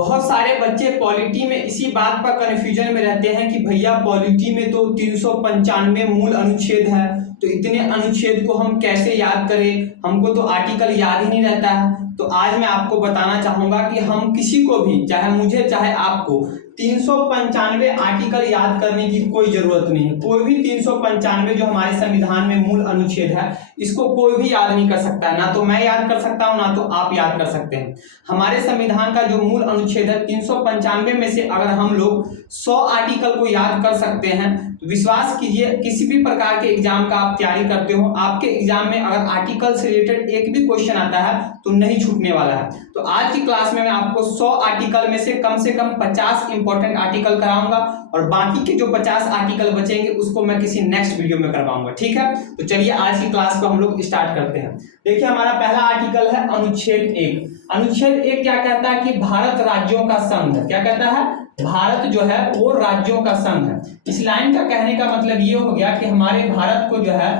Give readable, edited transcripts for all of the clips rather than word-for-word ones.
बहुत सारे बच्चे पॉलिटी में इसी बात पर कन्फ्यूजन में रहते हैं कि भैया पॉलिटी में तो 395 मूल अनुच्छेद है, तो इतने अनुच्छेद को हम कैसे याद करें, हमको तो आर्टिकल याद ही नहीं रहता है। तो आज मैं आपको बताना चाहूंगा कि हम किसी को भी, चाहे मुझे चाहे आपको, 395 आर्टिकल याद करने की कोई जरूरत नहीं है। कोई भी 395 जो हमारे संविधान में मूल अनुच्छेद है, इसको कोई भी याद नहीं कर सकता है। ना तो मैं याद कर सकता हूं, ना तो आप याद कर सकते हैं। हमारे संविधान का जो मूल अनुच्छेद है 395 में से अगर हम लोग 100 आर्टिकल को याद कर सकते हैं तो विश्वास कीजिए, किसी भी प्रकार के एग्जाम का आप तैयारी करते हो, आपके एग्जाम में अगर आर्टिकल से रिलेटेड एक भी क्वेश्चन आता है तो नहीं छूटने वाला है। तो आज की क्लास में मैं आपको 100 आर्टिकल में से कम 50 इंपॉर्टेंट आर्टिकल कराऊंगा और बाकी के जो 50 आर्टिकल बचेंगे उसको मैं किसी नेक्स्ट वीडियो में करवाऊंगा। ठीक है, तो चलिए आज की क्लास को हम लोग स्टार्ट करते हैं। देखिए हमारा पहला आर्टिकल है अनुच्छेद 1। अनुच्छेद 1 क्या कहता है कि भारत राज्यों का संघ है। क्या कहता है? भारत जो है वो राज्यों का संघ है। इस लाइन का कहने का मतलब ये हो गया कि हमारे भारत को जो है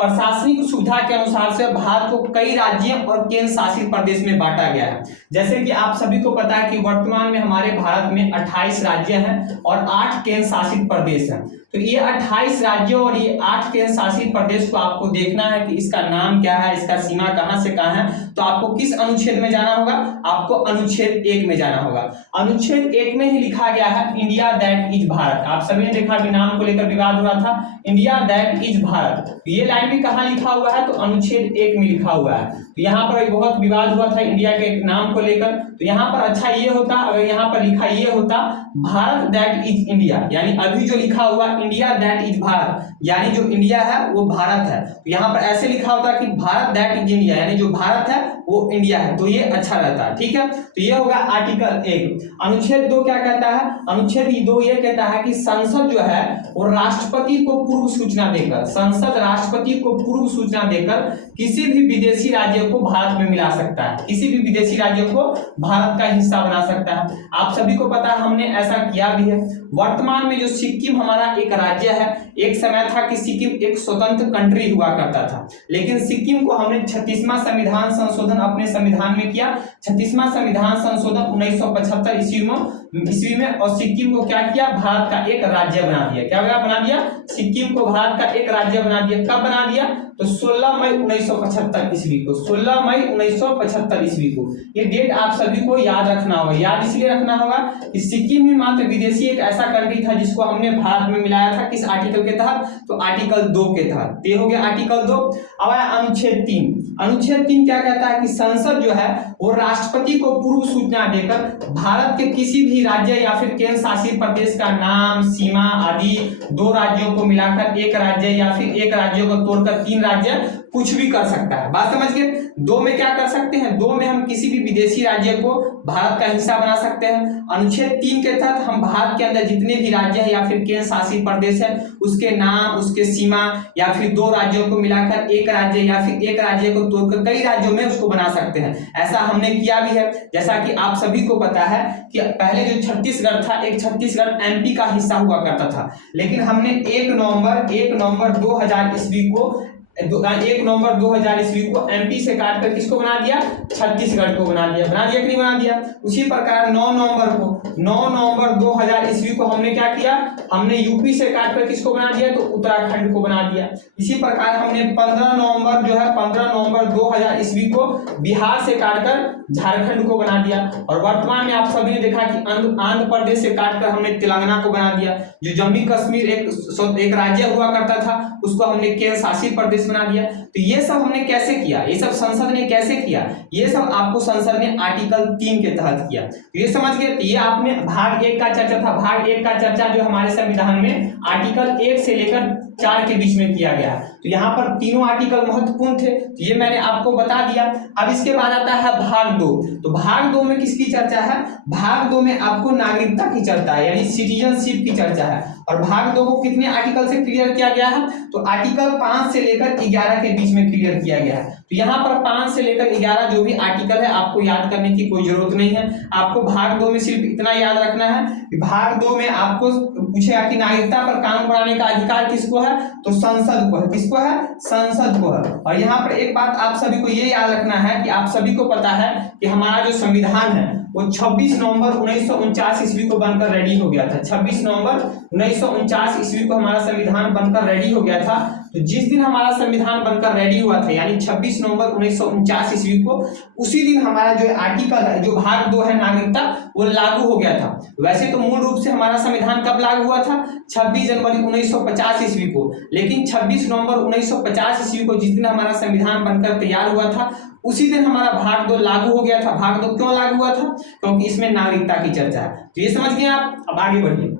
प्रशासनिक सुविधा के अनुसार से भारत को कई राज्यों और केंद्र शासित प्रदेश में बांटा गया है। जैसे कि आप सभी को पता है कि वर्तमान में हमारे भारत में 28 राज्य हैं और 8 केंद्र शासित प्रदेश हैं। तो ये 28 राज्यों और ये 8 केंद्र शासित प्रदेश को आपको देखना है कि इसका नाम क्या है, इसका सीमा कहां से कहां है। तो आपको किस अनुच्छेद में जाना होगा? आपको अनुच्छेद 1 में जाना होगा। अनुच्छेद 1 में ही लिखा गया है इंडिया दैट इज भारत। आप सभी ने देखा कि नाम को लेकर विवाद हो रहा था, इंडिया दैट इज भारत। ये लाइन भी कहां लिखा हुआ है? तो अनुच्छेद 1 में लिखा हुआ है। तो यहाँ पर बहुत विवाद हुआ था इंडिया के नाम को लेकर। तो यहाँ पर अच्छा ये होता अगर यहाँ पर लिखा ये होता भारत दैट इज इंडिया, यानी अभी जो लिखा हुआ इंडिया दैट इज भारत, यानी जो इंडिया है वो भारत है। तो यहाँ पर ऐसे लिखा होता कि भारत दैट इज इंडिया, यानी जो भारत है वो इंडिया है। तो ये अच्छा रहता है। ठीक है, तो ये होगा आर्टिकल 1। अनुच्छेद 2 क्या कहता है? अनुच्छेद 2 ये कहता है कि संसद जो है वो राष्ट्रपति को पूर्व सूचना देकर, संसद राष्ट्रपति को पूर्व सूचना देकर किसी भी विदेशी राज्य को भारत में मिला सकता है, किसी भी विदेशी राज्य को भारत का हिस्सा बना सकता है। आप सभी को पता है हमने ऐसा किया भी है। वर्तमान में जो सिक्किम हमारा एक राज्य है, एक समय था कि सिक्किम एक स्वतंत्र कंट्री हुआ करता था, लेकिन सिक्किम को हमने 36वां संविधान संशोधन अपने संविधान में किया। 36वां संविधान संशोधन 1975 ईस्वी में और सिक्किम को क्या किया? भारत का एक राज्य बना दिया। क्या बना दिया? सिक्किम को भारत का एक राज्य बना दिया। कब बना दिया? तो 16 मई 1975 ईस्वी को, 16 मई 1975 ईस्वी को। ये डेट आप सभी को याद रखना होगा। याद इसलिए रखना होगा कि सिक्किम ही मात्र विदेशी एक ऐसा कंट्री था जिसको हमने भारत में मिलाया था। किस आर्टिकल के तहत? तो आर्टिकल 2 के तहत। ये हो गया आर्टिकल 2। अब आया अनुच्छेद 3। अनुच्छेद 3 क्या कहता है कि संसद जो है वो राष्ट्रपति को पूर्व सूचना देकर भारत के किसी भी राज्य या फिर केंद्र शासित प्रदेश का नाम, सीमा आदि 2 राज्यों को मिलाकर एक राज्य या फिर एक राज्य को तोड़कर 3 राज्य कुछ भी कर सकता है। बात समझ गए? 2 में क्या कर सकते हैं? 2 में हम किसी भी विदेशी राज्य को भारत का हिस्सा बना सकते हैं। अनुच्छेद 3 के तहत हम भारत के अंदर जितने भी राज्य है या फिर केंद्र शासित प्रदेश है उसके नाम, उसके सीमा या फिर 2 राज्यों को मिलाकर एक राज्य या फिर एक राज्य को तोड़कर कई राज्यों में उसको बना सकते हैं। ऐसा हमने किया भी है। जैसा कि आप सभी को पता है कि पहले जो छत्तीसगढ़ था, एक छत्तीसगढ़ एमपी का हिस्सा हुआ करता था, लेकिन हमने 1 नवंबर 2000 ईस्वी को 1 नवंबर 2000 ईस्वी को एमपी से काटकर किसको बना दिया? छत्तीसगढ़ को बना दिया। बना दिया कि नहीं बना दिया? उसी प्रकार 9 नवंबर 2000 ईस्वी को हमने क्या किया? हमने यूपी से काटकर किसको बना दिया? तो उत्तराखंड को बना दिया। इसी प्रकार हमने 15 नवंबर 2000 ईस्वी को बिहार से काटकर झारखंड को बना दिया। और वर्तमान में आप सभी ने देखा कि आंध्र प्रदेश से काटकर हमने तेलंगाना को बना दिया। जो जम्मू कश्मीर एक राज्य हुआ करता था उसको हमने केंद्र शासित प्रदेश बना दिया। तो ये सब हमने कैसे किया? ये सब संसद ने कैसे किया? ये सब आपको संसद ने आर्टिकल 3 के तहत किया। तो ये समझ गए? ये आपने भाग 1 का चर्चा था। भाग 1 का चर्चा जो हमारे संविधान में आर्टिकल 1 से लेकर 4 के बीच में किया गया। तो यहाँ पर तीनों आर्टिकल महत्वपूर्ण थे, तो ये मैंने आपको बता दिया। अब इसके बाद आता है भाग 2। तो भाग 2 में किसकी चर्चा है? भाग 2 में आपको नागरिकता की चर्चा है, यानी सिटीजनशिप की चर्चा है। और भाग 2 को कितने आर्टिकल से क्लियर किया गया है? तो आर्टिकल 5 से लेकर 11 के बीच में क्लियर किया गया है। तो यहाँ पर 5 से लेकर 11 जो भी आर्टिकल है आपको याद करने की कोई जरूरत नहीं है। आपको भाग 2 में सिर्फ इतना याद रखना है कि भाग 2 में आपको पूछेगा कि नागरिकता पर कानून बनाने का अधिकार किसको है? तो संसद को है। किसको है? संसद को है। और यहाँ पर एक बात आप सभी को ये याद रखना है कि आप सभी को पता है कि हमारा जो संविधान है वो 26 नवंबर 1949 ईस्वी को बनकर रेडी हो गया था। 26 नवंबर 1949 ईस्वी को हमारा संविधान बनकर रेडी हो गया था। तो जिस दिन हमारा संविधान बनकर रेडी हुआ था यानी 26 नवंबर 1949 ईस्वी को, उसी दिन हमारा जो आर्टिकल है, जो भाग 2 है नागरिकता, वो लागू हो गया था। वैसे तो मूल रूप से हमारा संविधान कब लागू हुआ था? 26 जनवरी 1950 ईस्वी को, लेकिन 26 नवंबर 1950 ईस्वी को जिस दिन हमारा संविधान बनकर तैयार हुआ था, उसी दिन हमारा भाग 2 लागू हो गया था। भाग 2 क्यों लागू हुआ था? क्योंकि इसमें नागरिकता की चर्चा है। तो ये समझ गए आप। अब आगे बढ़िए।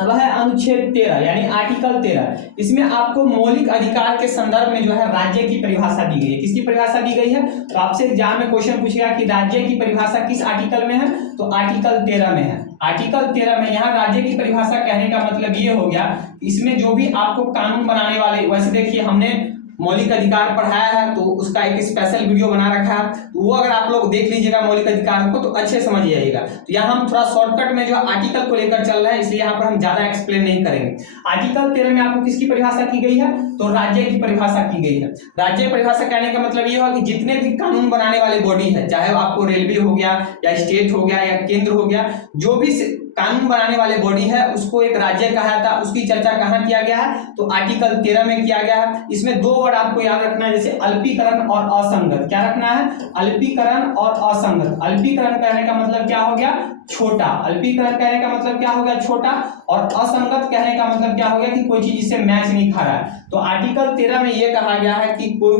अब है अनुच्छेद 13 यानी आर्टिकल 13। इसमें आपको मौलिक अधिकार के संदर्भ में जो है राज्य की परिभाषा दी गई है। किसकी परिभाषा दी गई है? तो आपसे एग्जाम में क्वेश्चन पूछेगा कि राज्य की परिभाषा किस आर्टिकल में है, तो आर्टिकल 13 में है। आर्टिकल 13 में यहाँ राज्य की परिभाषा कहने का मतलब ये हो गया, इसमें जो भी आपको कानून बनाने वाले, वैसे देखिए हमने मौलिक अधिकार पढ़ाया है तो उसका एक स्पेशल वीडियो बना रखा है, तो वो अगर आप लोग देख लीजिएगा मौलिक अधिकार को तो अच्छे समझ जाइएगा। तो यहाँ हम थोड़ा शॉर्टकट में जो आर्टिकल को लेकर चल रहे हैं, इसलिए यहाँ पर हम ज्यादा एक्सप्लेन नहीं करेंगे। आर्टिकल 13 में आपको किसकी परिभाषा की गई है? तो राज्य की परिभाषा की गई है। राज्य परिभाषा कहने का मतलब ये हुआ कि जितने भी कानून बनाने वाले बॉडी है, चाहे आपको रेलवे हो गया या स्टेट हो गया या केंद्र हो गया, जो भी कानून बनाने वाले बॉडी है उसको एक राज्य कहा था। उसकी चर्चा कहाँ किया गया है? तो आर्टिकल 13 में किया गया है। इसमें 2 वर्ड आपको याद रखना है, जैसे अल्पीकरण और असंगत। क्या रखना है? अल्पीकरण और असंगत। अल्पीकरण कहने का मतलब क्या हो गया? छोटा। अल्पीकरण कहने का मतलब क्या हो गया? छोटा। और असंगत कहने का मतलब क्या हो गया? कि कोई चीज इससे मैच नहीं खा रहा है। तो आर्टिकल 13 में यह कहा गया है कि कोई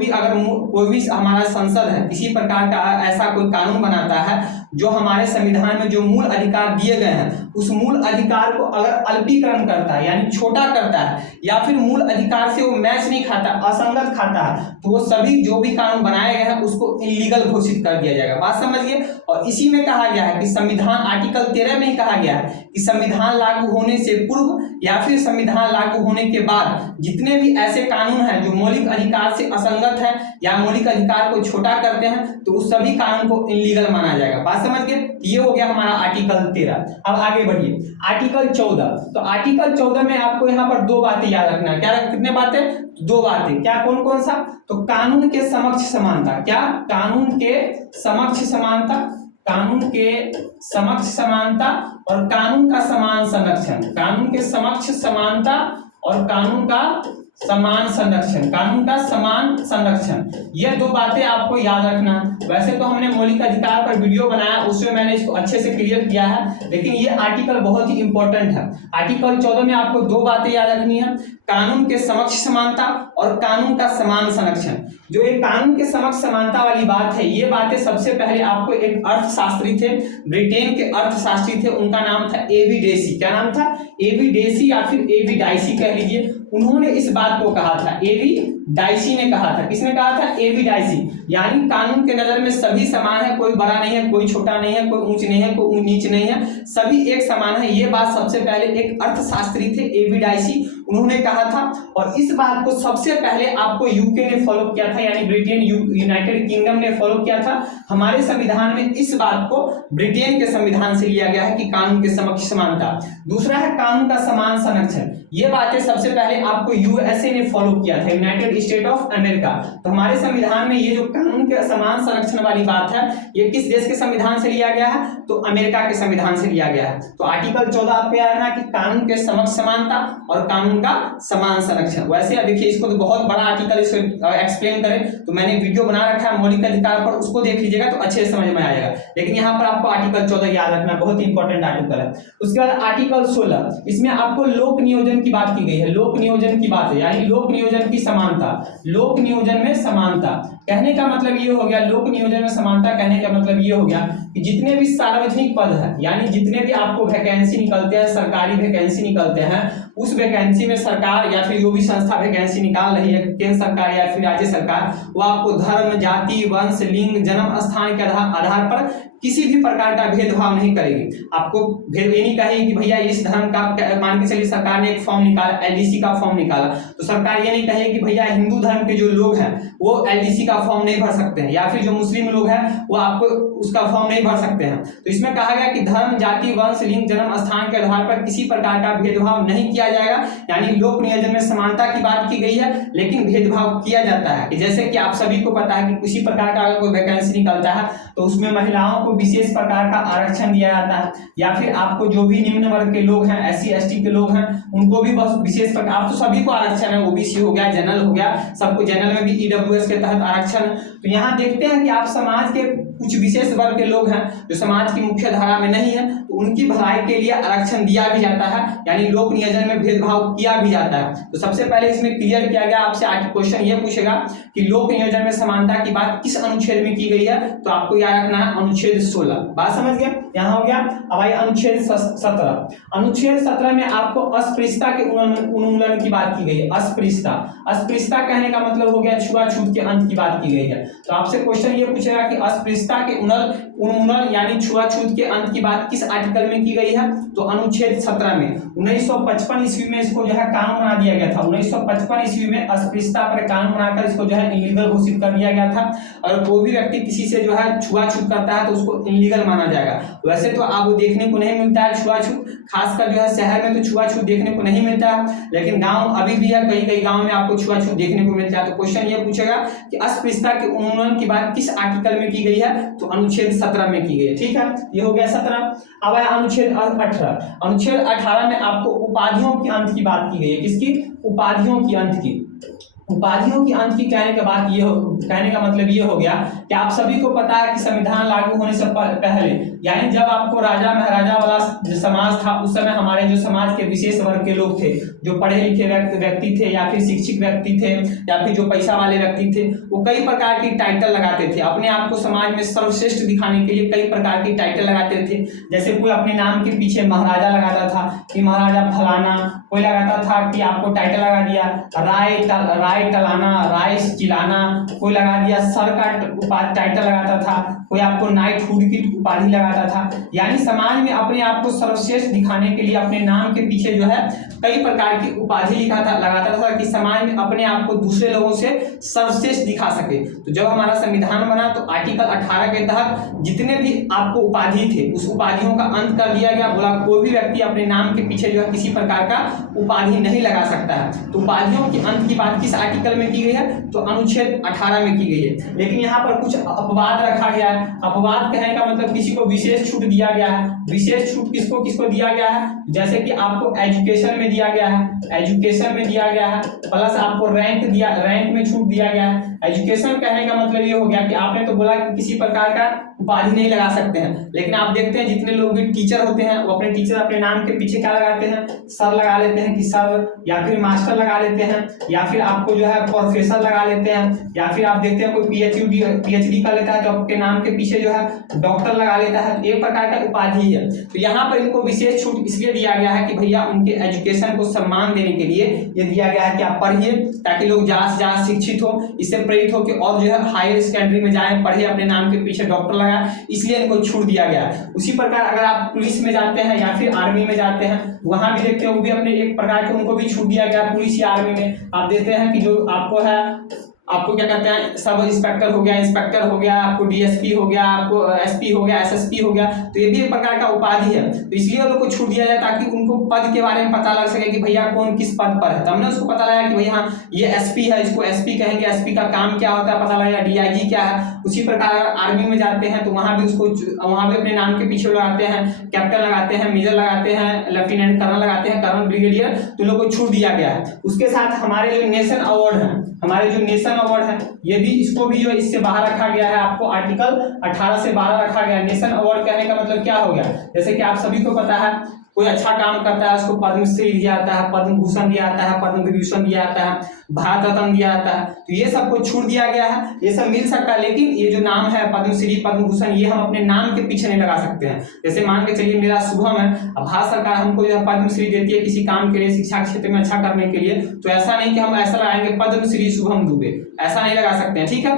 भी हमारा संसद है किसी प्रकार का ऐसा कोई कानून बनाता है जो हमारे संविधान में जो मूल अधिकार दिए गए हैं, उस मूल अधिकार को अगर अल्पीकरण करता है यानी छोटा करता है, या फिर मूल अधिकार से वो मैच नहीं खाता, असंगत खाता है, तो वो सभी जो भी कानून बनाए गए हैं उसको इलीगल घोषित कर दिया जाएगा। बात समझिए। और इसी में कहा गया है कि संविधान, आर्टिकल 13 में ही कहा गया है कि संविधान लागू होने से पूर्व या फिर संविधान लागू होने के बाद जितने भी ऐसे कानून हैं जो मौलिक अधिकार से असंगत है या मौलिक अधिकार को छोटा करते हैं, तो उस सभी कानून को इलीगल माना जाएगा। बात समझ गए? ये हो गया हमारा आर्टिकल 13। अब आगे बढ़िए। आर्टिकल 14। तो आर्टिकल 14 में आपको यहाँ पर 2 बातें याद रखना है। क्या कितने बातें? 2 बातें। क्या? कौन कौन सा? तो कानून के समक्ष समानता। क्या? कानून के समक्ष समानता, कानून के समक्ष समानता और कानून का समान संरक्षण। कानून के समक्ष समानता और कानून का समान संरक्षण। कानून का समान संरक्षण, ये 2 बातें आपको याद रखना। वैसे तो हमने मौलिक अधिकार पर वीडियो बनाया, उसमें मैंने इसको अच्छे से क्लियर किया है, लेकिन ये आर्टिकल बहुत ही इंपॉर्टेंट है। आर्टिकल 14 में आपको 2 बातें याद रखनी है, कानून के समक्ष समानता और कानून का समान संरक्षण। जो ये कानून के समक्ष समानता वाली बात है, ये बातें सबसे पहले आपको एक अर्थशास्त्री थे, ब्रिटेन के अर्थशास्त्री थे, उनका नाम था एबी डेसी। क्या नाम था? एबी डेसी या फिर एबी डाइसी कह लीजिए। उन्होंने इस बात को कहा था, एबी डाइसी ने कहा था। किसने कहा था? A B Dicey. यानी कानून के नजर में सभी समान है, कोई बड़ा नहीं है, कोई छोटा नहीं है, कोई ऊंच नहीं है, कोई नीच नहीं है, सभी एक समान है। ये बात सबसे पहले एक अर्थशास्त्री थे एबी डाइसी, उन्होंने कहा था। और इस बात को सबसे पहले आपको यूके ने फॉलो किया था, यानी ब्रिटेन, यूनाइटेड किंगडम ने फॉलो किया था। हमारे संविधान में इस बात को ब्रिटेन के संविधान से लिया गया है कि कानून के समक्ष समानता। दूसरा है कानून का समान संरक्षण। ये बातें सबसे पहले आपको यूएसए ने फॉलो किया था, यूनाइटेड स्टेट ऑफ अमेरिका। तो हमारे संविधान में ये जो कानून के समान संरक्षण वाली बात है, ये किस देश के संविधान से लिया गया है? तो अमेरिका के संविधान से लिया गया है। तो आर्टिकल 14 आपको याद रखना कि कानून के समक्ष समानता और कानून का समान संरक्षण। वैसे देखिए, इसको तो बहुत बड़ा आर्टिकल इसको एक्सप्लेन करें तो मैंने वीडियो बना रखा है मौलिक अधिकार पर, उसको देख लीजिएगा तो अच्छे से समझ में आएगा। लेकिन यहाँ पर आपको आर्टिकल 14 याद रखना, बहुत ही इंपॉर्टेंट आर्टिकल है। उसके बाद आर्टिकल 16, इसमें आपको लोक नियोजन की बात की गई है। लोक नियोजन की बात है, यानी लोक नियोजन की समानता। लोक नियोजन में समानता कहने का मतलब ये हो गया, लोक नियोजन में समानता कहने का मतलब ये हो गया कि जितने भी सार्वजनिक पद है, यानी जितने भी आपको वैकेंसी निकलते हैं, सरकारी वैकेंसी निकलते हैं, उस वैकेंसी में सरकार या फिर जो भी संस्था वैकेंसी निकाल रही है, केंद्र सरकार या फिर राज्य सरकार, वो आपको धर्म, जाति, वंश, लिंग, जन्म स्थान के आधार पर किसी भी प्रकार का भेदभाव नहीं करेगी। आपको भेद ये नहीं कहेगी कि भैया इस धर्म का, मान के चलिए सरकार ने एक फॉर्म निकाला, एलडीसी का फॉर्म निकाला, तो सरकार ये नहीं कहेगी कि भैया हिंदू धर्म के जो लोग हैं वो एलडीसी का फॉर्म नहीं भर सकते हैं, या फिर जो मुस्लिम लोग हैं वो आपको उसका फॉर्म नहीं भर सकते हैं। तो इसमें कहा गया कि धर्म, जाति, वंश, लिंग, जन्म स्थान के आधार पर किसी प्रकार का भेदभाव नहीं किया जाएगा। यानी लोक नियोजन में समानता की बात की गई है, लेकिन भेदभाव किया जाता है कि जैसे कि आप सभी को पता है कि किसी प्रकार का अगर कोई वैकेंसी निकलता है तो उसमें महिलाओं को विशेष प्रकार का आरक्षण दिया जाता है, या फिर आपको जो भी निम्न वर्ग के लोग हैं, SC ST के लोग हैं, उनको भी बस विशेष प्रकार, आप तो सभी को आरक्षण है, OBC हो गया, जनरल हो गया, सबको जनरल में भी EWS के तहत आरक्षण। तो यहाँ देखते हैं कि आप समाज के कुछ विशेष वर्ग के लोग हैं जो समाज की मुख्य धारा में नहीं है, तो उनकी भलाई के लिए आरक्षण दिया भी जाता है, यानी लोक नियोजन में भेदभाव किया भी जाता है। तो सबसे पहले इसमें क्लियर किया गया, आपसे आज क्वेश्चन ये पूछेगा कि लोक नियोजन में समानता की बात किस अनुच्छेद में की गई है, तो आपको याद रखना है अनुच्छेद 16। बात समझ गए, यहाँ हो गया। अब आइए अनुच्छेद 17। अनुच्छेद 17 में आपको अस्पृश्यता के उन्मूलन की बात की गई है। अस्पृश्यता कहने का मतलब हो गया छुआछूत के अंत की बात की गई है। तो आपसे क्वेश्चन ये पूछेगा कि अस्पृश्यता के उन्मूलन यानी छुआछूत के अंत की बात किस आर्टिकल में की गई है, तो अनुच्छेद 17 में। 1955 ईस्वी में इसको जो है कानून बना दिया गया था। 1955 ईस्वी में अस्पृश्यता पर कानून बनाकर इसको जो है इलीगल घोषित कर दिया गया था। और कोई भी व्यक्ति किसी से जो है छुआछूत करता है तो उसको इलीगल माना जाएगा। वैसे तो आपको देखने को नहीं मिलता है छुआछूत, खासकर जो है शहर में तो छुआछूत देखने को नहीं मिलता है, लेकिन गांव अभी भी है, कई गांव में आपको छुआछूत देखने को मिलता है। तो क्वेश्चन ये पूछेगा कि अस्पृश्यता के उन्मूलन की बात किस आर्टिकल में की गई है, तो अनुच्छेद 17 में की गई है। ठीक है, ये हो गया 17। अब आया अनुच्छेद 18। अनुच्छेद 18 में आपको उपाधियों के अंत की बात की गई है। किसकी? उपाधियों की अंत की। उपाधियों की अंत की कहने का मतलब ये हो गया कि आप सभी को पता है कि संविधान लागू होने से पहले, यानी जब आपको राजा महाराजा वाला जो समाज था, उस समय हमारे जो समाज के विशेष वर्ग के लोग थे, जो पढ़े लिखे व्यक्ति थे, या फिर शिक्षित व्यक्ति थे, या फिर जो पैसा वाले व्यक्ति थे, वो कई प्रकार की टाइटल लगाते थे अपने आप को समाज में सर्वश्रेष्ठ दिखाने के लिए। कई प्रकार की टाइटल लगाते थे, जैसे कोई अपने नाम के पीछे महाराजा लगाता था कि महाराजा फलाना, कोई लगाता था कि आपको टाइटल लगा दिया राय टलाना, राय चिलाना, कोई लगा दिया सर का टाइटल लगाता था, कोई आपको नाइटहुड की उपाधि लगाता था। यानी समाज में अपने आप को सर्वश्रेष्ठ दिखाने के लिए अपने नाम के पीछे जो है कई प्रकार की उपाधि लगाता था कि समाज में अपने आप को दूसरे लोगों से सर्वश्रेष्ठ दिखा सके। तो जब हमारा संविधान बना तो आर्टिकल 18 के तहत जितने भी आपको उपाधि थे, उस उपाधियों का अंत कर दिया गया। बोला कोई भी व्यक्ति अपने नाम के पीछे जो है किसी प्रकार का उपाधि नहीं लगा सकता है। तो उपाधियों के अंत की बात किस आर्टिकल में की गई है, तो अनुच्छेद 18 में की गई है। लेकिन यहाँ पर कुछ अपवाद रखा गया है। अपवाद कहने का मतलब किसी को विशेष छूट दिया गया है। विशेष छूट किसको दिया गया है, जैसे कि आपको एजुकेशन में दिया गया है, एजुकेशन में दिया गया है, प्लस आपको रैंक में छूट दिया गया है। एजुकेशन कहने का मतलब ये हो गया कि आपने तो बोला कि किसी प्रकार का उपाधि नहीं लगा सकते हैं, लेकिन आप देखते हैं जितने लोग भी टीचर होते हैं वो अपने टीचर अपने नाम के पीछे क्या लगाते हैं, सर लगा लेते हैं कि सर, या फिर मास्टर लगा लेते हैं, या फिर आपको जो है प्रोफेसर लगा लेते हैं, या फिर आप देखते हैं कोई पीएचडी कर लेता है तो आपके नाम के पीछे जो है डॉक्टर लगा लेता है। एक प्रकार का उपाधि है। तो यहाँ पर इनको विशेष छूट इसलिए दिया गया है कि भैया उनके एजुकेशन को सम्मान देने के लिए ये दिया गया है कि आप पढ़िए, ताकि लोग ज्यादा से ज्यादा शिक्षित हो, इससे प्रेरित हो कि और जो है हायर सेकेंडरी में जाए, पढ़े, अपने नाम के पीछे डॉक्टर लगाए, इसलिए इनको छूट दिया गया है। उसी प्रकार अगर आप पुलिस में जाते हैं या फिर आर्मी में जाते हैं, वहां भी देखते हैं वो भी अपने एक प्रकार के उनको भी छूट दिया गया। पुलिस या आर्मी में आप देखते हैं कि जो आपको क्या कहते हैं, सब इंस्पेक्टर हो गया, इंस्पेक्टर हो गया, आपको डीएसपी हो गया, आपको एसपी हो गया, एसएसपी हो गया, तो ये भी एक प्रकार का उपाधि है। तो इसलिए उन लोग को छूट दिया जाए ताकि उनको पद के बारे में पता लग सके कि भैया कौन किस पद पर है। तो हमने उसको पता लगा कि भैया हाँ ये एसपी है, इसको एसपी कहेंगे, एसपी का काम क्या होता है पता लगेगा, डीआईजी क्या है। उसी प्रकार आर्मी में जाते हैं तो वहां भी वहां भी अपने नाम के पीछे लगाते हैं, कैप्टन लगाते हैं, मेजर लगाते हैं, लेफ्टिनेंट कर्नल लगाते हैं, कर्नल, ब्रिगेडियर, तो लोगों को छूट दिया गया है। उसके साथ हमारे जो नेशन अवार्ड है, हमारे जो नेशन अवार्ड है, ये भी इसको भी जो इससे बाहर रखा गया है। आपको आर्टिकल 18 से बाहर रखा गया है। नेशन अवार्ड कहने का मतलब क्या हो गया, जैसे कि आप सभी को पता है कोई अच्छा काम करता है उसको पद्मश्री दिया जाता है, पद्म भूषण दिया जाता है, पद्म विभूषण दिया जाता है, भारत रत्न दिया जाता है। तो ये सबको छूट दिया गया है, ये सब मिल सकता है। लेकिन ये जो नाम है पद्मश्री, पद्म भूषण, ये हम अपने नाम के पीछे नहीं लगा सकते हैं। जैसे मान के चलिए मेरा शुभम है, अब भारत सरकार हमको जो है पद्मश्री देती है किसी काम के लिए, शिक्षा क्षेत्र में अच्छा करने के लिए, तो ऐसा नहीं कि हम ऐसा लगाएंगे पद्मश्री शुभम दुबे, ऐसा नहीं लगा सकते हैं। ठीक है,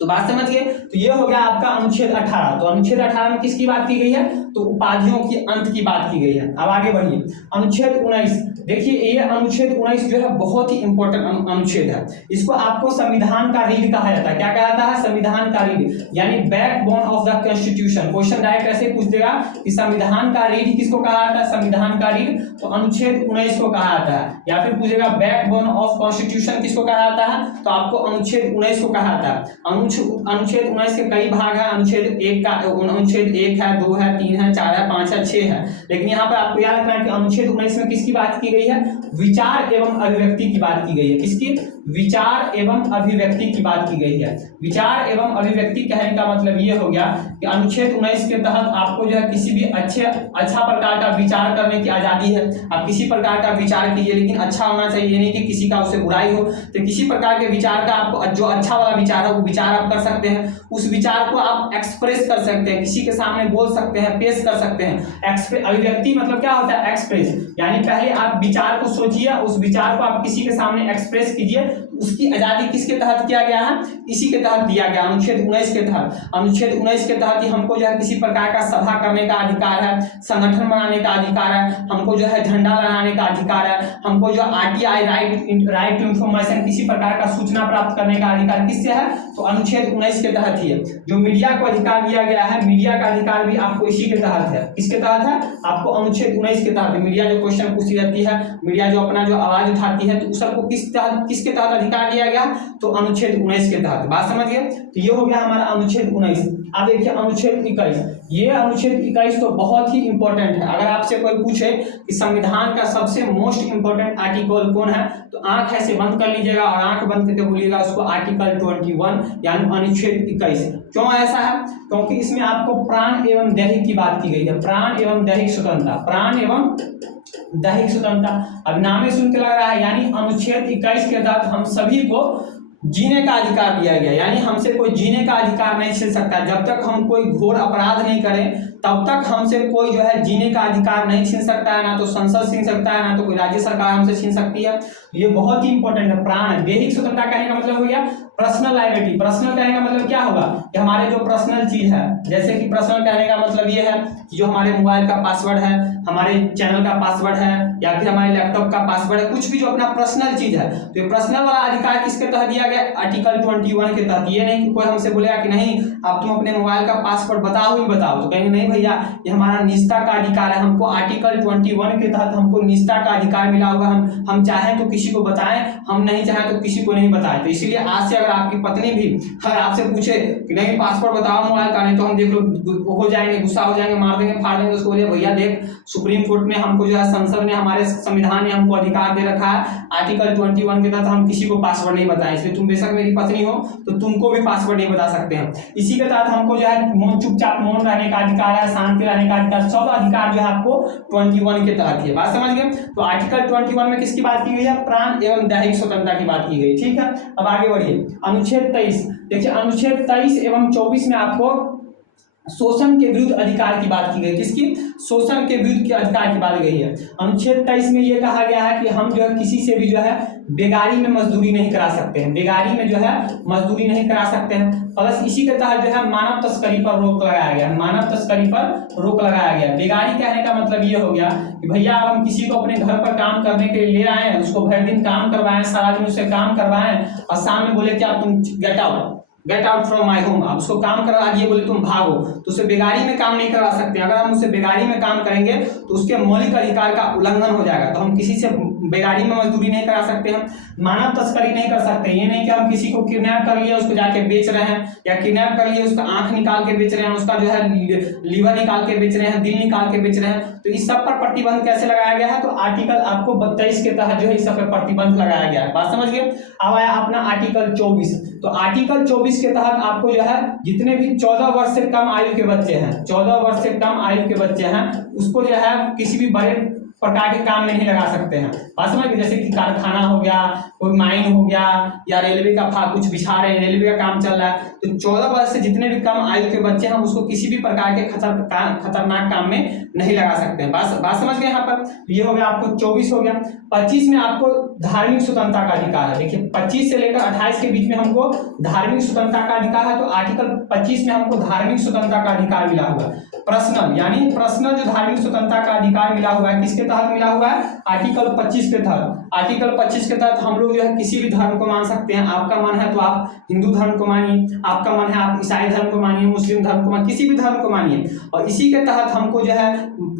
तो बात समझ गए। तो ये हो गया आपका अनुच्छेद 18। तो अनुच्छेद 18 में किसकी बात की गई है, तो उपाधियों की अंत की बात की गई है। अब आगे बढ़िए, अनुच्छेद 19 देखिए, ये अनुच्छेद 19 जो है बहुत ही इंपॉर्टेंट अनुच्छेद है। इसको आपको संविधान का रीढ़ कहा जाता है। क्या कहा जाता है? संविधान का रीढ़, यानी backbone of the constitution. Question direct ऐसे पूछ देगा कि संविधान का रीढ़ किसको कहा जाता है? संविधान का रीढ़ तो अनुच्छेद 19 को कहा जाता है। या फिर पूछेगा बैकबोन ऑफ कॉन्स्टिट्यूशन किसको कहा जाता है? तो आपको अनुच्छेद 19 को कहा जाता है। अनुच्छेद 19 के कई भाग है। अनुच्छेद 1 है, 2 है, 3 है, 4 है, 5 है, 6 है। लेकिन यहाँ पर आपको याद रखना है कि अनुच्छेद 19 में किसकी बात की गई है? विचार एवं अभिव्यक्ति की बात की गई है। किसकी? विचार एवं अभिव्यक्ति की बात की गई है। विचार एवं अभिव्यक्ति कहने का मतलब ये हो गया कि अनुच्छेद 19 के तहत आपको जो है किसी भी अच्छा प्रकार का विचार करने की आजादी है। आप किसी प्रकार का विचार कीजिए, लेकिन अच्छा होना चाहिए, ये नहीं कि किसी का उससे बुराई हो। तो किसी प्रकार के विचार का आपको जो अच्छा वाला विचार है वो विचार आप कर सकते हैं। उस विचार को आप एक्सप्रेस कर सकते हैं, किसी के सामने बोल सकते हैं, पेश कर सकते हैं। अभिव्यक्ति मतलब क्या होता है? एक्सप्रेस, यानी पहले आप विचार को सोचिए, उस विचार को आप किसी के सामने एक्सप्रेस कीजिए। उसकी आजादी किसके तहत किया गया है? इसी के तहत दिया गया, अनुच्छेद 19 के तहत। अनुच्छेद 19 के तहत ही हमको जो है किसी प्रकार का सभा करने का अधिकार है, संगठन बनाने का अधिकार है, हमको जो है झंडा लहराने का अधिकार है, हमको जो RTI राइट टू इंफॉर्मेशन किसी प्रकार का सूचना प्राप्त करने का अधिकार किससे है? तो अनुच्छेद 19 के तहत ही है। जो मीडिया को अधिकार दिया गया है, मीडिया का अधिकार भी आपको इसी के तहत है। किसके तहत है? आपको अनुच्छेद 19 के तहत। मीडिया जो क्वेश्चन पूछती रहती है, मीडिया जो अपना जो आवाज उठाती है, तो उस सबको किसके तहत अधिकार दिया गया? तो अनुच्छेद 19 के तहत। बात समझ गए? तो ये हो गया हमारा अनुच्छेद 19। अब देखिए अनुच्छेद 21। ये अनुच्छेद 21 तो बहुत ही इंपॉर्टेंट है। अगर आपसे कोई पूछे कि संविधान का सबसे मोस्ट इंपॉर्टेंट आर्टिकल कौन है, तो आंख ऐसे बंद कर लीजिएगा और आंख बंद करके बोलिएगा उसको आर्टिकल 21 यानी अनुच्छेद 21। क्यों ऐसा है? क्योंकि इसमें आपको प्राण एवं दैहिक की बात की गई है। प्राण एवं दैहिक स्वतंत्रता, प्राण एवं दैहिक स्वतंत्रता। अब नाम सुन के लग रहा है, यानी अनुच्छेद 21 के तहत हम सभी को जीने का अधिकार दिया गया, यानी हमसे कोई जीने का अधिकार नहीं छीन सकता। जब तक हम कोई घोर अपराध नहीं करें तब तक हमसे कोई जो है जीने का अधिकार नहीं छीन सकता है। ना तो संसद छीन सकता है, ना तो कोई राज्य सरकार हमसे छीन सकती है। ये बहुत ही इंपॉर्टेंट है। प्राण दैहिक स्वतंत्रता कहने का मतलब हो गया पर्सनल लाइबिलिटी। पर्सनल कहने का मतलब क्या होगा कि हमारे जो पर्सनल चीज है, जैसे कि पर्सनल कहने का मतलब ये है कि जो हमारे मोबाइल का पासवर्ड है, हमारे चैनल का पासवर्ड है, या फिर हमारे लैपटॉप का पासवर्ड है, कुछ भी जो अपना पर्सनल चीज है, तो ये पर्सनल वाला अधिकार किसके तहत दिया गया? आर्टिकल 21 के तहत। ये नहीं कि कोई हमसे बोलेगा कि नहीं आप तुम अपने मोबाइल का पासवर्ड बताओ ही बताओ, तो कहेंगे नहीं भैया ये हमारा निजता का अधिकार है, हमको आर्टिकल 21 के तहत हमको निजता का अधिकार मिला होगा। हम चाहें तो किसी को बताएं, हम नहीं चाहें तो किसी को नहीं बताएं। तो इसीलिए आज से अगर आपकी पत्नी भी अगर आपसे पूछे कि नहीं पासवर्ड बताओ मोबाइल का, नहीं तो हम देख लो हो जाएंगे, गुस्सा हो जाएंगे, मार देंगे, फाड़ देंगे, उसको बोलिए भैया देख सुप्रीम कोर्ट ने हमको जो है, संसद ने, हमारे संविधान ने हमको अधिकार दे रखा है, आर्टिकल 21 के तहत हम किसी को पासवर्ड नहीं बताएं। इसलिए तुम बेशक मेरी पत्नी हो तो तुमको भी पासवर्ड नहीं बता सकते हैं। इसी के तहत हमको जो है चुपचाप मौन रहने का अधिकार है, शांति रहने का अधिकार, सब अधिकार जो है आपको 21 के तहत है। बात समझ गए? तो आर्टिकल 21 में किसकी बात की गई है? प्राण एवं दैहिक स्वतंत्रता की बात की गई। ठीक है, अब आगे बढ़िए। अनुच्छेद 23 देखिए, अनुच्छेद 23 एवं 24 में आपको शोषण के विरुद्ध अधिकार की बात की गई। किसकी? शोषण के विरुद्ध के अधिकार की बात गई है। अनुच्छेद 23 में यह कहा गया है कि हम जो है किसी से भी जो है बेगारी में मजदूरी नहीं करा सकते हैं, बेगारी में जो है मजदूरी नहीं करा सकते हैं। प्लस इसी के तहत जो है मानव तस्करी पर रोक लगाया गया, मानव तस्करी पर रोक लगाया गया। बेगारी कहने का मतलब ये हो गया कि भैया हम किसी को अपने घर पर काम करने के लिए ले आए हैं, उसको भर दिन काम करवाएं, सारा दिन उससे काम करवाएं और शाम में बोले कि आप तुम get out from my home, आप उसको काम करवा दिए, बोले तुम भागो, तो उसे बेगारी में काम नहीं करवा सकते। अगर हम उसे बेगारी में काम करेंगे तो उसके मौलिक अधिकार का उल्लंघन हो जाएगा। तो हम किसी से बेगारी में मजदूरी नहीं करा सकते, हम मानव तस्करी नहीं कर सकते। ये नहीं कि हम किसी को किडनैप कर लिए उसको जाके बेच रहे हैं, या किडनैप कर लिए उसका आंख निकाल के बेच रहे हैं, उसका जो है लीवर निकाल के बेच रहे हैं, दिल निकाल के बेच रहे हैं। तो इस सब पर प्रतिबंध कैसे लगाया गया है? तो आर्टिकल आपको 22 के तहत जो है इस सब पर प्रतिबंध लगाया गया है। बात समझ गए? अब आया अपना आर्टिकल 24। तो आर्टिकल 24 के तहत आपको जो है जितने भी 14 वर्ष से कम आयु के बच्चे हैं, 14 वर्ष से कम आयु के बच्चे हैं, उसको जो है किसी भी बड़े प्रकार के काम में नहीं लगा सकते हैं। बात समझ गए? जैसे कि कारखाना हो गया, कोई माइन हो गया, या रेलवे का कुछ बिछा रहे हैं, रेलवे का काम चल रहा है, तो 14 वर्ष से जितने भी कम आयु के बच्चे हैं उसको किसी भी प्रकार के खतरनाक काम में नहीं लगा सकते हैं। बात समझ गए? यहाँ पर ये हो गया आपको 24 हो गया। 25 में आपको धार्मिक स्वतंत्रता का अधिकार है। देखिए 25 से लेकर 28 के बीच में हमको धार्मिक स्वतंत्रता का अधिकार है, तो आर्टिकल 25 में हमको धार्मिक स्वतंत्रता का अधिकार मिला हुआ है। पर्सनल यानी पर्सनल जो धार्मिक स्वतंत्रता का अधिकार मिला हुआ है, किसके तहत मिला हुआ है? आर्टिकल 25 के तहत। आर्टिकल 25 के तहत हम लोग जो है किसी भी धर्म को मान सकते हैं। आपका मन है तो आप हिंदू धर्म को मानिए, आपका मन है आप ईसाई धर्म को मानिए, मुस्लिम धर्म को मानिए, किसी भी धर्म को मानिए। और इसी के तहत हमको जो है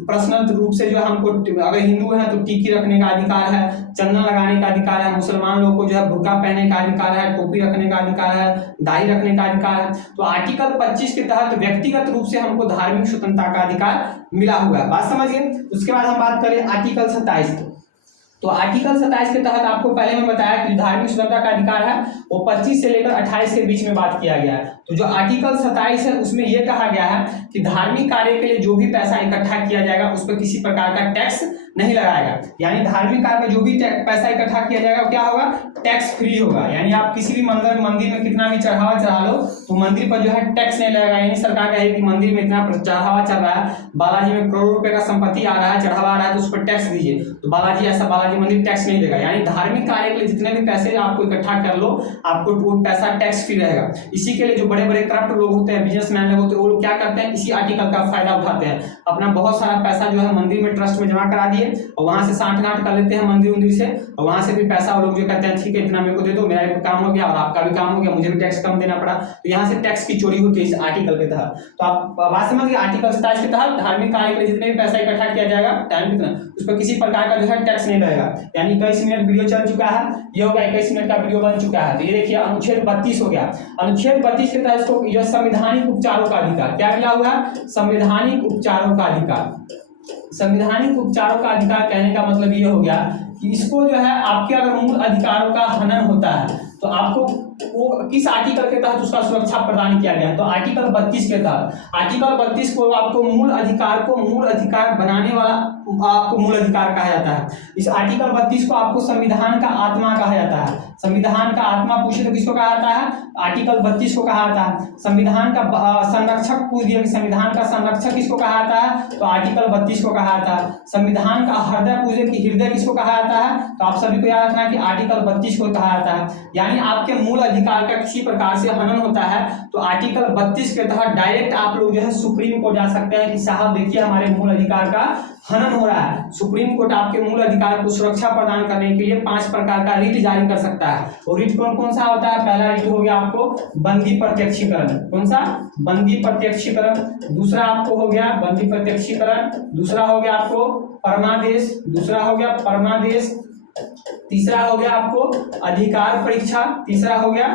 पर्सनल रूप से जो है हमको, अगर हिंदू है तो टीकी रखने का अधिकार है, चंदन लगाने का अधिकार है, मुसलमान लोग को जो है बुर्का पहनने का अधिकार है, टोपी रखने का अधिकार है, दाढ़ी रखने का अधिकार है। तो आर्टिकल 25 के तहत व्यक्तिगत रूप से हमको धार्मिक स्वतंत्रता का अधिकार मिला हुआ है। बात समझिए? उसके बाद हम बात करें आर्टिकल 27। तो आर्टिकल 27 के तहत आपको पहले मैं बताया कि धार्मिक स्वतंत्रता का अधिकार है वो 25 से लेकर 28 के बीच में बात किया गया है। तो जो आर्टिकल 27 है उसमें यह कहा गया है कि धार्मिक कार्य के लिए जो भी पैसा इकट्ठा किया जाएगा उस पर किसी प्रकार का टैक्स नहीं लगाएगा। यानी धार्मिक कार्य में जो भी पैसा इकट्ठा किया जाएगा क्या होगा? टैक्स फ्री होगा। यानी आप किसी भी मंदिर में कितना भी चढ़ावा चढ़ा लो तो मंदिर पर जो है टैक्स नहीं लगेगा। यानी सरकार कहे कि मंदिर में इतना चढ़ावा चल रहा है, बालाजी में करोड़ों रुपए का संपत्ति आ रहा है, चढ़ावा आ रहा है, तो उस पर टैक्स दीजिए, तो बालाजी मंदिर टैक्स नहीं देगा। यानी धार्मिक कार्य के लिए जितने भी पैसे आपको इकट्ठा कर लो आपको वो पैसा टैक्स फ्री रहेगा। इसी के लिए जो बड़े बड़े करप्ट लोग होते हैं, बिजनेसमैन लोग होते हैं, वो लोग क्या करते हैं? इसी आर्टिकल का फायदा उठाते हैं। अपना बहुत सारा पैसा जो है मंदिर में ट्रस्ट में जमा करा दिए और वहां से सांठ-गांठ कर लेते हैं मंदिर से, और वहां से भी पैसा वो लोग जो कहते हैं ठीक है इतना मेरे को दे दो, मेरा भी काम हो गया और आपका भी काम हो गया, मुझे भी टैक्स कम देना पड़ा। तो यहाँ से टैक्स की चोरी होती है इस आर्टिकल के तहत। तो आप बात समझ गए? आर्टिकल 27 के तहत धार्मिक कार्य के लिए जितने भी पैसा इकट्ठा किया जाएगा टाइम कितना, उस पर किसी प्रकार का जो है टैक्स नहीं लगेगा। यानी 21 मिनट वीडियो चल चुका है, ये हो गया 21 मिनट का वीडियो बन चुका है। तो ये देखिए अनुच्छेद 32 हो गया। अनुच्छेद 32 के तहत इसको जो संवैधानिक उपचारों का अधिकार क्या मिला हुआ है? संवैधानिक उपचारों का अधिकार। संवैधानिक उपचारों का अधिकार कहने का मतलब ये हो गया कि इसको जो है आपके अगर मूल अधिकारों का हनन होता है तो आपको वो किस आर्टिकल के तहत उसका सुरक्षा प्रदान किया गया है? तो आर्टिकल 32 के तहत। आर्टिकल 32 को आपको मूल अधिकार बनाने वाला आपको मूल अधिकार कहा जाता है। इस आर्टिकल 32 को आपको संविधान का आत्मा कहा जाता है। संविधान का आत्मा पूछे तो किसको कहा जाता है? आर्टिकल 32 को कहा जाता है। संविधान का संरक्षक पूछ दिया कि संविधान का संरक्षक किसको कहा जाता है? तो आर्टिकल 32 को कहा जाता है। संविधान का हृदय पूछे कि हृदय किसको कहा जाता है? तो आप सभी को याद रखना कि आर्टिकल 32 को कहा जाता है। यानी आपके मूल अधिकार का किसी प्रकार से हनन होता है तो आर्टिकल 32 के तहत डायरेक्ट आप लोग जो है सुप्रीम कोर्ट जा सकते हैं कि साहब देखिए हमारे मूल अधिकार का हनन हो रहा है। सुप्रीम कोर्ट आपके मूल अधिकार को सुरक्षा प्रदान करने के लिए 5 प्रकार का रिट जारी कर सकता है। और रिट कौन कौन सा होता है? पहला रिट हो गया आपको बंदी प्रत्यक्षीकरण। कौन सा? बंदी प्रत्यक्षीकरण। दूसरा आपको हो गया बंदी प्रत्यक्षीकरण। दूसरा हो गया आपको परमादेश। दूसरा हो गया परमादेश। तीसरा हो गया आपको अधिकार परीक्षा। तीसरा हो गया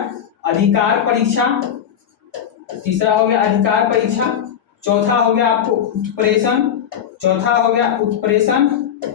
अधिकार परीक्षा। तीसरा हो गया अधिकार परीक्षा। चौथा हो गया आपको उत्प्रेषण। चौथा हो गया उत्प्रेषण।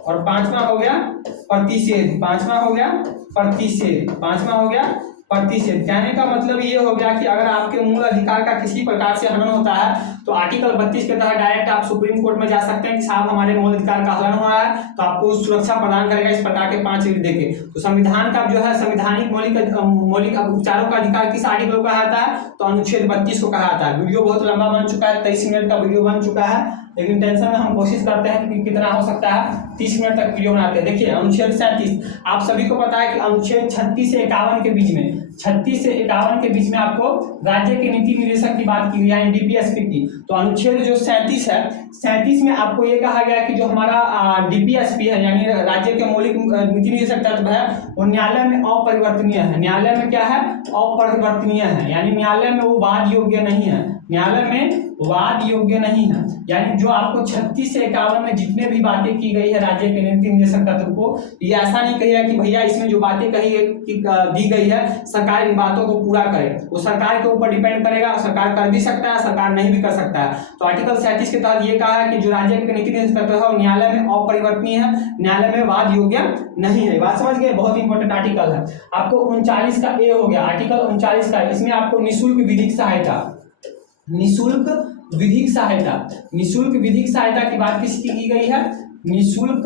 और पांचवा हो गया प्रतिषेध। पांचवा हो गया प्रतिषेध। पांचवा हो गया प्रतिषेध। कहने का मतलब ये हो गया कि अगर आपके मूल अधिकार का किसी प्रकार से हनन होता है तो आर्टिकल 32 के तहत डायरेक्ट आप सुप्रीम कोर्ट में जा सकते हैं कि साहब हमारे मूल अधिकार का हनन हो रहा है, तो आपको सुरक्षा प्रदान करेगा इस प्रकार के 5 रिट देके। तो संविधान का जो है संवैधानिक मौलिक उपचारों का अधिकार किस आर्टिकल को कहा जाता है? तो अनुच्छेद 32 को कहा जाता है। वीडियो बहुत लंबा बन चुका है, 23 मिनट का वीडियो बन चुका है, लेकिन टेंशन में हम कोशिश करते हैं कि कितना हो सकता है 30 मिनट तक वीडियो बनाते हैं। देखिए अनुच्छेद 37 आप सभी को पता है कि अनुच्छेद 36 से 51 के बीच में 36 से 51 के बीच में आपको राज्य के नीति निर्देशक की बात की गई यानी डीपीएसपी की। तो अनुच्छेद जो 37 है 37 में आपको ये कहा गया कि जो हमारा डीपीएसपी है यानी राज्य के मौलिक नीति निर्देशक तत्व है वो न्यायालय में अपरिवर्तनीय है। न्यायालय में क्या है? अपरिवर्तनीय है। यानी न्यायालय में वो वाद योग्य नहीं है। न्यायालय में वाद योग्य नहीं है। यानी जो आपको 36 से 51 में जितने भी बातें की गई है राज्य के नीति निर्देशक तत्व को, ये ऐसा नहीं कहिए कि भैया इसमें जो बातें कही दी गई है सरकार इन बातों को पूरा करे। वो सरकार के ऊपर डिपेंड करेगा, सरकार कर भी सकता है, सरकार नहीं भी कर सकता है। तो आर्टिकल 37 के तहत ये कहा है कि जो राज्य के नीति निर्देशक तत्व है वो न्यायालय में अपरिवर्तनीय है, न्यायालय में वाद योग्य नहीं है। बात समझ गए? बहुत इंपॉर्टेंट आर्टिकल है। आपको 39 का ए हो गया, आर्टिकल 39 का, इसमें आपको निःशुल्क विधिक सहायता, निःशुल्क विधिक सहायता, निःशुल्क विधिक सहायता की बात किसकी की गई है? निःशुल्क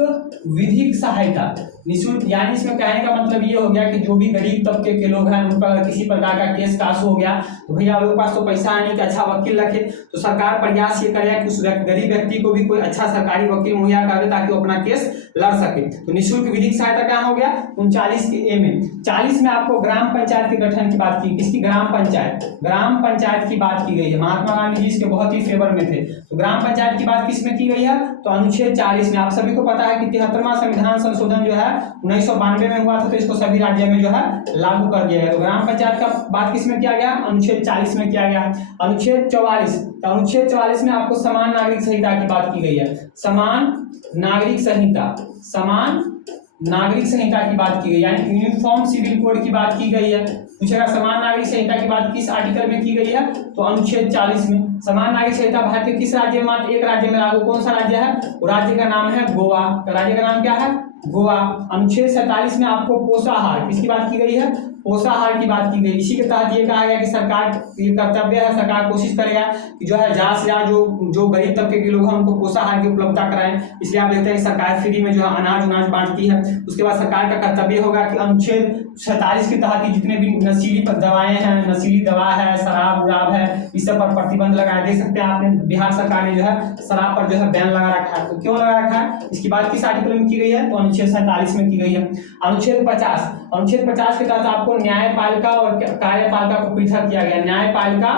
विधिक सहायता। निःशुल्क यानी इसमें कहने का मतलब ये हो गया कि जो भी गरीब तबके के लोग हैं उन पर अगर किसी प्रकार का केस कास हो गया तो भैया लोगों के पास तो पैसा आने कि अच्छा वकील रखे, तो सरकार प्रयास ये करेगा कि उस गरीब व्यक्ति को भी कोई अच्छा सरकारी वकील मुहैया कर दे ताकि वो अपना केस लड़ सके। तो निःशुल्क विधिक सहायता क्या हो गया 39 के ए में। 40 में आपको ग्राम पंचायत के गठन की बात की, किसकी? ग्राम पंचायत की बात की गई है। महात्मा गांधी जी इसके बहुत ही फेवर में थे, तो ग्राम पंचायत की बात किसमें की गई है? तो अनुच्छेद 40 में। आप सभी को पता है कि 73वां संविधान संशोधन जो है 1992 में हुआ था, तो इसको सभी राज्यों में जो है लागू कर दिया गया। तो ग्राम पंचायत का बात किसमें किया गया? अनुच्छेद 40 में किया गया। अनुच्छेद 44, तो अनुच्छेद 44 में आपको समान नागरिक संहिता की बात की गई है। समान नागरिक संहिता की बात की गई, यानी यूनिफॉर्म सिविल कोड की बात की गई है। पूछेगा समान नागरिक संहिता की बात किस आर्टिकल में की गई है? तो अनुच्छेद 40 में। समान नागरिक संहिता भारत के किस राज्य में? मात्र एक राज्य में लागू। कौन सा राज्य है? वो राज्य का नाम है गोवा। राज्य का नाम क्या है? गोवा। अनुच्छेद 47 में आपको पोषाहार किसकी बात की गई है? पोषाहार की बात की गई। इसी के तहत ये कहा गया कि सरकार ये कर्तव्य है, सरकार कोशिश करेगा कि जो है ज्यादा से ज्यादा जो गरीब तबके के लोग हैं उनको पोषाहार की उपलब्धता कराएं। इसलिए आप देखते हैं कि सरकार फ्री में जो है अनाज बांटती है। उसके बाद सरकार का कर्तव्य होगा कि अनुच्छेद 47 के तहत जितने भी नशीली दवाएं हैं, नशीली दवा है, शराब उराब है, इस सब पर प्रतिबंध लगाया। देख सकते हैं आपने बिहार सरकार ने जो है शराब पर जो है बैन लगा रखा है। तो क्यों लगा रखा है? इसकी बात किस आर्टिकल में की गई है? तो अनुच्छेद 47 में की गई है। अनुच्छेद 50 के तहत आपको न्यायपालिका और कार्यपालिका को पृथक किया गया। न्यायपालिका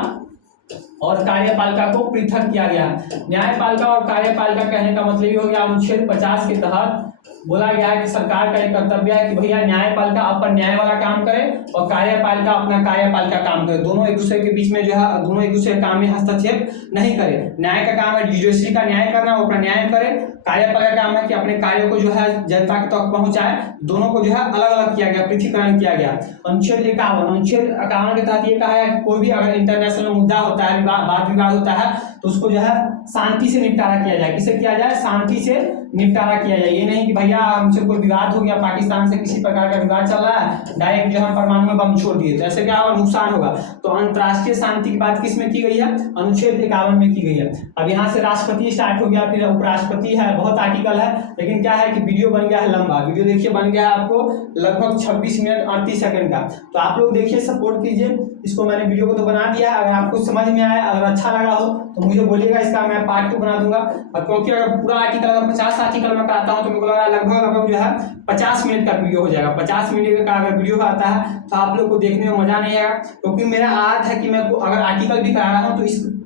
और कार्यपालिका को पृथक किया गया। न्यायपालिका और कार्यपालिका कहने का मतलब ये हो गया अनुच्छेद 50 के तहत बोला गया है कि सरकार का एक कर्तव्य है कि भैया न्यायपालिका अपन न्याय वाला काम करे और कार्यपालिका अपना कार्यपालिका काम करे। दोनों एक दूसरे के बीच में जो है दोनों एक दूसरे काम में हस्तक्षेप नहीं करे। न्याय का काम है जुडिशरी का न्याय करना, वो अपना न्याय करे। कार्यपालिका काम है कि अपने कार्यों को जो है जनता तक पहुंचाए। दोनों को जो है अलग अलग किया गया, पृथकीकरण किया गया। अनुच्छेद 51 के तहत ये कहा है कि कोई भी अगर इंटरनेशनल मुद्दा होता है, वाद विवाद होता है, तो उसको जो है शांति से निपटारा किया जाए। किससे किया जाए? शांति से निपटारा किया जाए। ये नहीं कि भैया हमसे कोई विवाद हो गया, पाकिस्तान से किसी प्रकार का विवाद चल रहा है, डायरेक्ट जो है परमाणु बम छोड़ दिए, तो ऐसे क्या होगा? नुकसान होगा। तो अंतर्राष्ट्रीय शांति की बात किसमें की गई है? अनुच्छेद 51 में की गई है। अब यहाँ से राष्ट्रपति स्टार्ट हो गया, फिर उपराष्ट्रपति है, बहुत आर्टिकल है, लेकिन क्या है कि वीडियो बन गया है लंबा। वीडियो देखिए बन गया है आपको लगभग 26 मिनट 38 सेकंड का। तो आप लोग देखिए, सपोर्ट कीजिए इसको। मैंने वीडियो को तो बना दिया है, अगर आपको समझ में आया, अगर अच्छा लगा हो तो मुझे बोलिएगा, इसका मैं पार्ट 2 बना दूंगा। और क्योंकि अगर पूरा आर्टिकल अगर 50 आर्टिकल में कराता हूँ तो मेरे को लगा लगभग जो है 50 मिनट का वीडियो हो जाएगा। 50 मिनट का अगर वीडियो आता है तो आप लोग को देखने में मजा नहीं आएगा, क्योंकि मेरा आदत है कि मैं अगर आर्टिकल भी करा रहा हूँ तो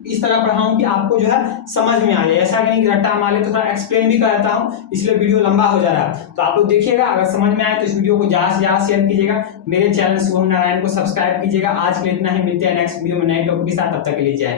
इस तरह पढ़ाऊं कि आपको जो है समझ में आ जाए। ऐसा नहीं कि रट्टा मारे, तो थोड़ा एक्सप्लेन भी करता हूँ, इसलिए वीडियो लंबा हो जा रहा है। तो आप लोग देखिएगा, अगर समझ में आए तो इस वीडियो को ज्यादा से ज्यादा शेयर कीजिएगा। मेरे चैनल शुभम नारायण को सब्सक्राइब कीजिएगा। आज के लिए इतना ही, मिलते हैं नेक्स्ट वीडियो में नए टॉपिक के साथ। तब तक के लिए जय।